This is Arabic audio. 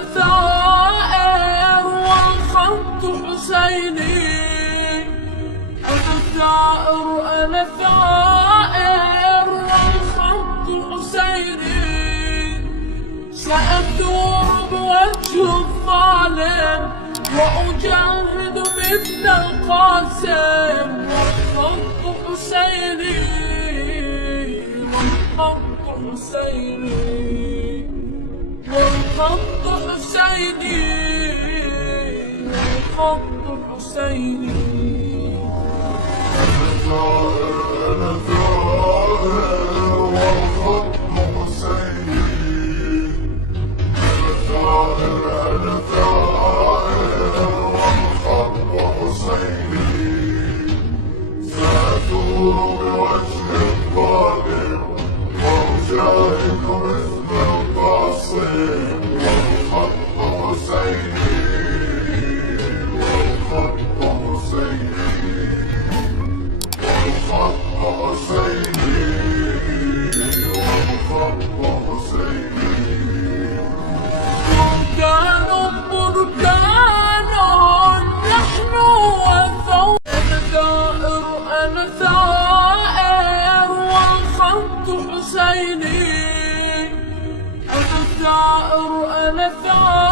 أنا ثائر والخط حسيني. أنا ثائر أنا ثائر والخط حسيني. سأثور بوجه الظالم وأجاهد مثل القاسم والخط حسيني. والخط حسيني. والخط حسيني. والخط حسيني. أنا ثائر والخط حسيني. أنا ثائر والخط حسيني. سأثور بوجه الظالم وأجاهد مثل القاسم والخط حسيني. والخط حسيني. والخط حسيني. والخط حسيني. بركان نحن وثور. أنا ثائر والخط حسيني. أنا ثائر أنا ثائر